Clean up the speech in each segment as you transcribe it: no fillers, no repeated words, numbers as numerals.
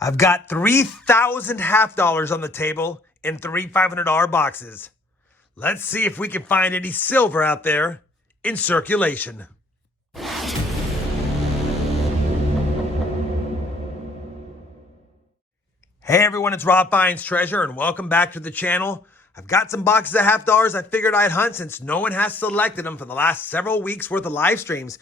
I've got 3,000 half dollars on the table in three $500 boxes. Let's see if we can find any silver out there in circulation. Hey everyone, it's RobFindsTreasure and welcome back to the channel. I've got some boxes of half dollars I figured I'd hunt since no one has selected them for the last several weeks worth of live streams.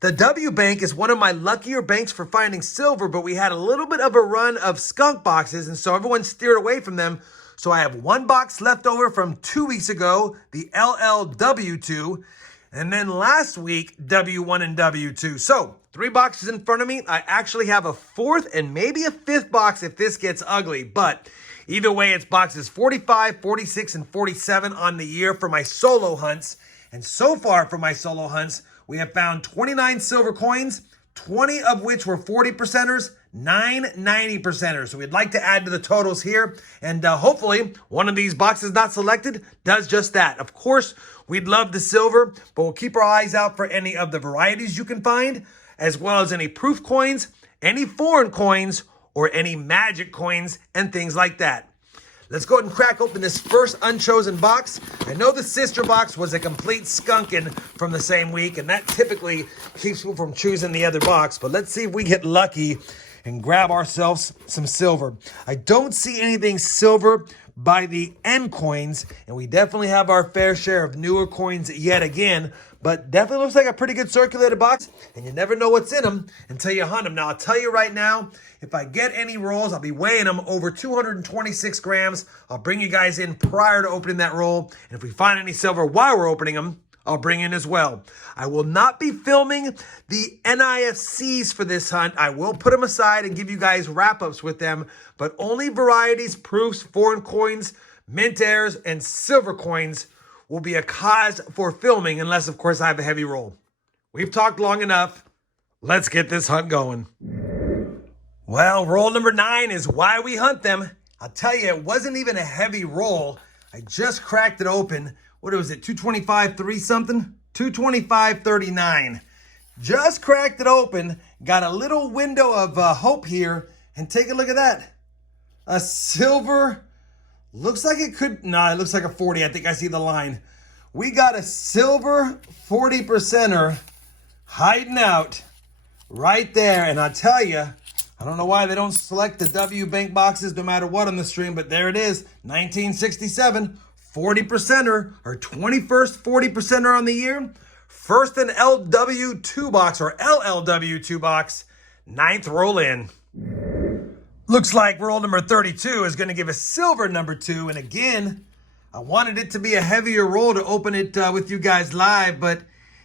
The W Bank is one of my luckier banks for finding silver, but we had a little bit of a run of skunk boxes, and so everyone steered away from them. So I have one box left over from 2 weeks ago, the LLW2, and then last week, W1 and W2. So 3 boxes in front of me. I actually have a fourth and maybe a fifth box if this gets ugly, but either way, it's boxes 45, 46, and 47 on the year for my solo hunts. And so far for my solo hunts, we have found 29 silver coins, 20 of which were 40 percenters, 9 90 percenters. So we'd like to add to the totals here. And hopefully one of these boxes not selected does just that. Of course, we'd love the silver, but we'll keep our eyes out for any of the varieties you can find, as well as any proof coins, any foreign coins, or any magic coins and things like that. Let's go ahead and crack open this first unchosen box. I know the sister box was a complete skunking from the same week, and that typically keeps people from choosing the other box, but let's see if we get lucky and grab ourselves some silver. I don't see anything silver by the end coins, and we definitely have our fair share of newer coins yet again, but definitely looks like a pretty good circulated box, and you never know what's in them until you hunt them. Now, I'll tell you right now, if I get any rolls, I'll be weighing them over 226 grams. I'll bring you guys in prior to opening that roll, and if we find any silver while we're opening them, I'll bring in as well. I will not be filming the NIFCs for this hunt. I will put them aside and give you guys wrap-ups with them, but only varieties, proofs, foreign coins, mint airs, and silver coins will be a cause for filming unless, of course, I have a heavy roll. We've talked long enough. Let's get this hunt going. Well, roll number 9 is why we hunt them. I'll tell you, it wasn't even a heavy roll. I just cracked it open. What was it, 225, 3 something? 225.39. Just cracked it open. Got a little window of hope here. And take a look at that. A silver, looks like it could, no, it looks like a 40. I think I see the line. We got a silver 40 percenter hiding out right there. And I'll tell you, I don't know why they don't select the W Bank boxes no matter what on the stream, but there it is, 1967. 40 percenter, our 21st 40 percenter on the year. First an LW2 box or LLW2 box, 9th roll in. Looks like roll number 32 is going to give us silver number 2. And again, I wanted it to be a heavier roll to open it with you guys live, but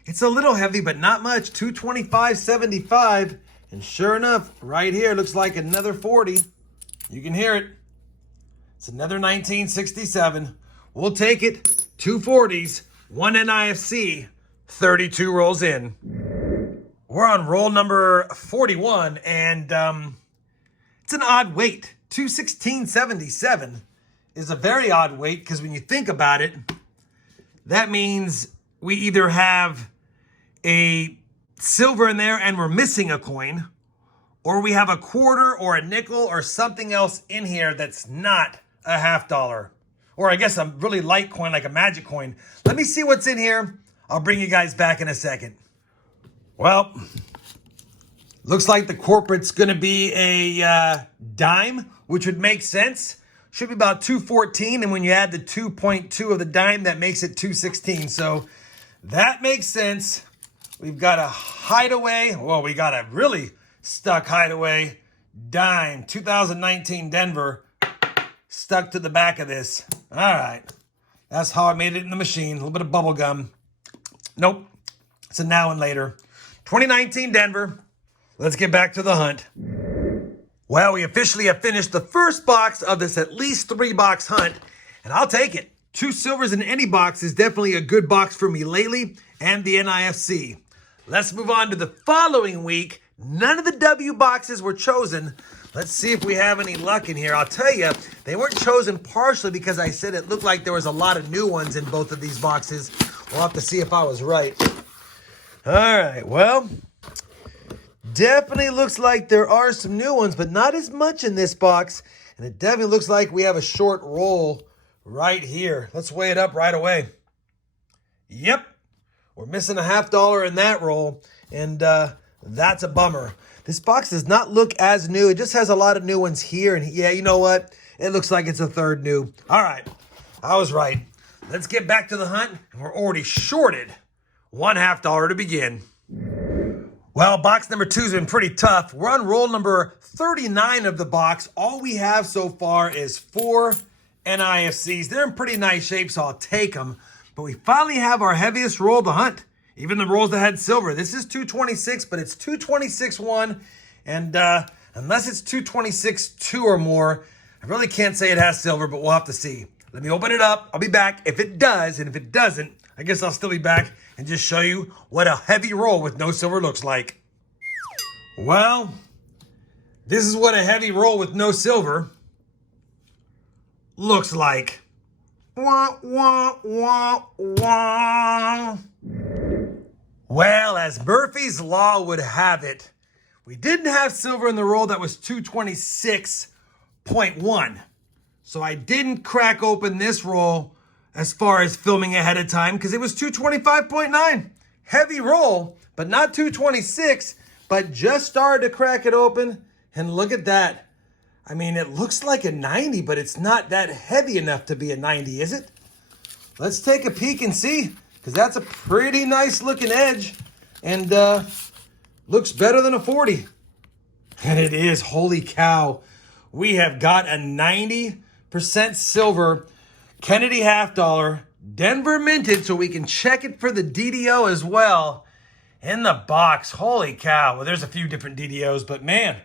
it's a little heavy, but not much. 225.75. And sure enough, right here, looks like another 40. You can hear it. It's another 1967. We'll take it. 2 40s, 1 NIFC, 32 rolls in. We're on roll number 41, and it's an odd weight. 216.77 is a very odd weight because when you think about it, that means we either have a silver in there and we're missing a coin, or we have a quarter or a nickel or something else in here that's not a half dollar. Or I guess a really light coin, like a magic coin. Let me see what's in here. I'll bring you guys back in a second. Well, looks like the corporate's going to be a dime, which would make sense. Should be about 214, and when you add the 2.2 of the dime, that makes it 216. So that makes sense. We've got a hideaway. Well, we got a really stuck hideaway dime. 2019 Denver. Stuck to the back of this. All right. That's how I made it in the machine. A little bit of bubble gum. Nope. It's a now and later. 2019 Denver. Let's get back to the hunt. Well, we officially have finished the first box of this at least 3 box hunt, and I'll take it. 2 silvers in any box is definitely a good box for me lately, and the NIFC. Let's move on to the following week. None of the W boxes were chosen. Let's see if we have any luck in here. I'll tell you, they weren't chosen partially because I said it looked like there was a lot of new ones in both of these boxes. We'll have to see if I was right. All right, well, Definitely looks like there are some new ones, but not as much in this box. And it definitely looks like we have a short roll right here. Let's weigh it up right away. Yep, we're missing a $50 in that roll, and that's a bummer. This box does not look as new. It just has a lot of new ones here. And yeah, you know what? It looks like it's a third new. All right, I was right. Let's get back to the hunt. We're already shorted $1.50 to begin. Well, box number 2 has been pretty tough. We're on roll number 39 of the box. All we have so far is 4 NIFCs. They're in pretty nice shape, so I'll take them. But we finally have our heaviest roll to hunt. Even the rolls that had silver. This is 226, but it's 226-1. And unless it's 226-2 or more, I really can't say it has silver, but we'll have to see. Let me open it up. I'll be back if it does. And if it doesn't, I guess I'll still be back and just show you what a heavy roll with no silver looks like. Well, this is what a heavy roll with no silver looks like. Wah, wah, wah, wah. Well, as Murphy's Law would have it, we didn't have silver in the roll that was 226.1. So I didn't crack open this roll as far as filming ahead of time because it was 225.9. Heavy roll, but not 226, but just started to crack it open. And look at that. I mean, it looks like a 90, but it's not that heavy enough to be a 90, is it? Let's take a peek and see, because that's a pretty nice looking edge and looks better than a 40. And it is, holy cow. We have got a 90% silver Kennedy $50, Denver minted, so we can check it for the DDO as well in the box. Holy cow. Well, there's a few different DDOs, but man,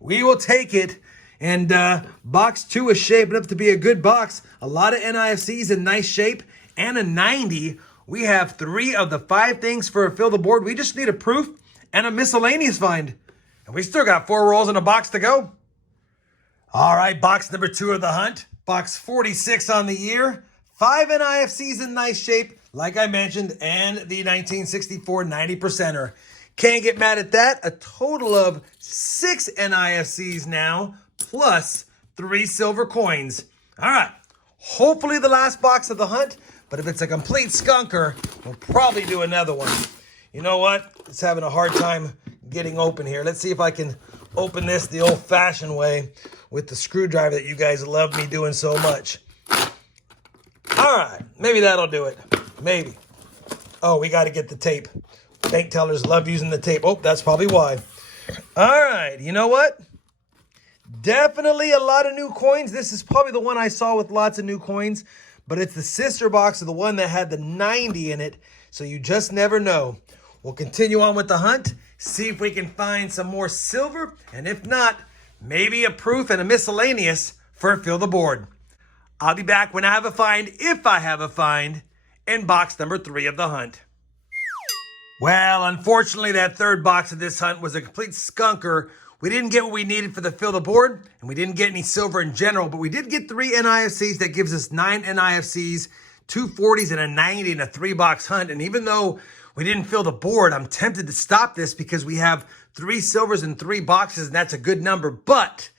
we will take it. And box 2 is shaping up to be a good box. A lot of NIFCs in nice shape and a 90. We have 3 of the 5 things for a fill the board. We just need a proof and a miscellaneous find. And we still got 4 rolls in a box to go. All right, box number 2 of the hunt. Box 46 on the year. 5 NIFCs in nice shape, like I mentioned, and the 1964 90%er. Can't get mad at that. A total of 6 NIFCs now, plus 3 silver coins. All right, hopefully the last box of the hunt, but if it's a complete skunker, we'll probably do another one. You know what? It's having a hard time getting open here. Let's see if I can open this the old-fashioned way with the screwdriver that you guys love me doing so much. All right, maybe that'll do it. Maybe. Oh, we got to get the tape. Bank tellers love using the tape. Oh, that's probably why. All right, you know what? Definitely a lot of new coins. This is probably the one I saw with lots of new coins, but it's the sister box of the one that had the 90 in it, so you just never know. We'll continue on with the hunt, see if we can find some more silver, and if not, maybe a proof and a miscellaneous for fill the board. I'll be back when I have a find, if I have a find, in box number 3 of the hunt. Well, unfortunately, that third box of this hunt was a complete skunker. We didn't get what we needed for the fill the board, and we didn't get any silver in general, but we did get 3 NIFCs. That gives us 9 NIFCs, 2 40s, and a 90 in a 3-box hunt. And even though we didn't fill the board, I'm tempted to stop this because we have 3 silvers in 3 boxes, and that's a good number. But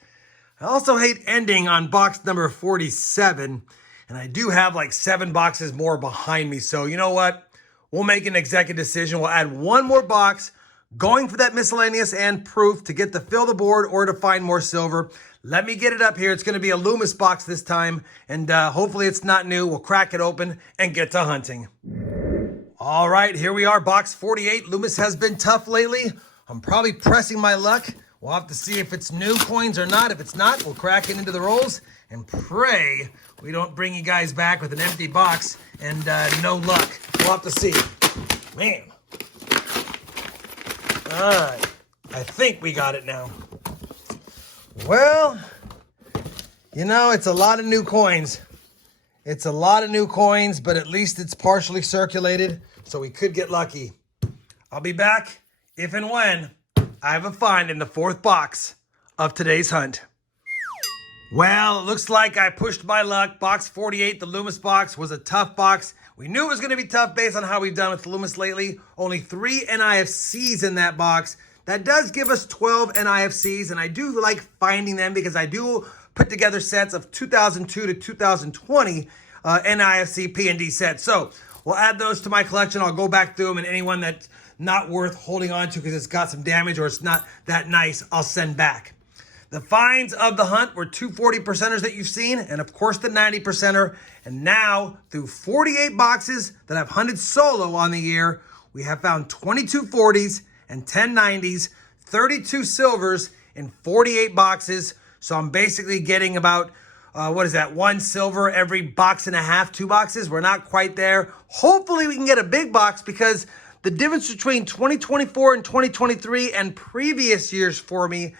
I also hate ending on box number 47, and I do have like 7 boxes more behind me. So you know what? We'll make an executive decision. We'll add 1 more box, going for that miscellaneous and proof to get the fill the board or to find more silver. Let me get it up here. It's going to be a Loomis box this time, and hopefully it's not new. We'll crack it open and get to hunting. All right, here we are, box 48. Loomis has been tough lately. I'm probably pressing my luck. We'll have to see if it's new coins or not. If it's not, we'll crack it into the rolls and pray we don't bring you guys back with an empty box and no luck. We'll have to see. Man. All right, I think we got it now. Well, you know, it's a lot of new coins. It's a lot of new coins, but at least it's partially circulated, so we could get lucky. I'll be back if and when I have a find in the 4th box of today's hunt. Well, it looks like I pushed my luck. Box 48, the Loomis box, was a tough box. We knew it was going to be tough based on how we've done with Loomis lately. Only 3 NIFCs in that box. That does give us 12 NIFCs, and I do like finding them because I do put together sets of 2002 to 2020 NIFC P&D sets. So we'll add those to my collection. I'll go back through them, and anyone that's not worth holding on to because it's got some damage or it's not that nice, I'll send back. The finds of the hunt were 240%ers that you've seen, and of course the 90%er. And now, through 48 boxes that I've hunted solo on the year, we have found 22 40s and 10 90s, 32 silvers in 48 boxes. So I'm basically getting about, one silver every box and a half, 2 boxes. We're not quite there. Hopefully we can get a big box, because the difference between 2024 and 2023 and previous years for me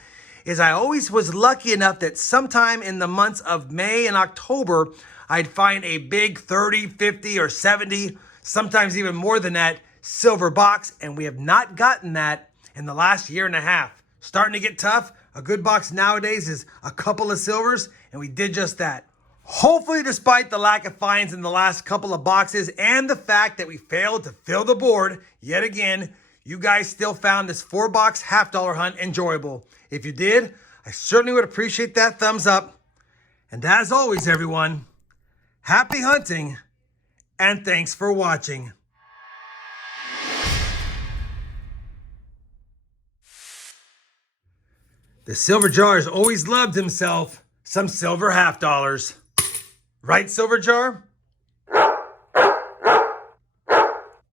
is I always was lucky enough that sometime in the months of May and October, I'd find a big 30, 50, or 70, sometimes even more than that, silver box, and we have not gotten that in the last year and a half. Starting to get tough. A good box nowadays is a couple of silvers, and we did just that. Hopefully, despite the lack of finds in the last couple of boxes and the fact that we failed to fill the board yet again, you guys still found this 4-box $half hunt enjoyable. If you did, I certainly would appreciate that thumbs up. And as always, everyone, happy hunting, and thanks for watching. The Silver Jar has always loved himself some silver $half. Right, Silver Jar?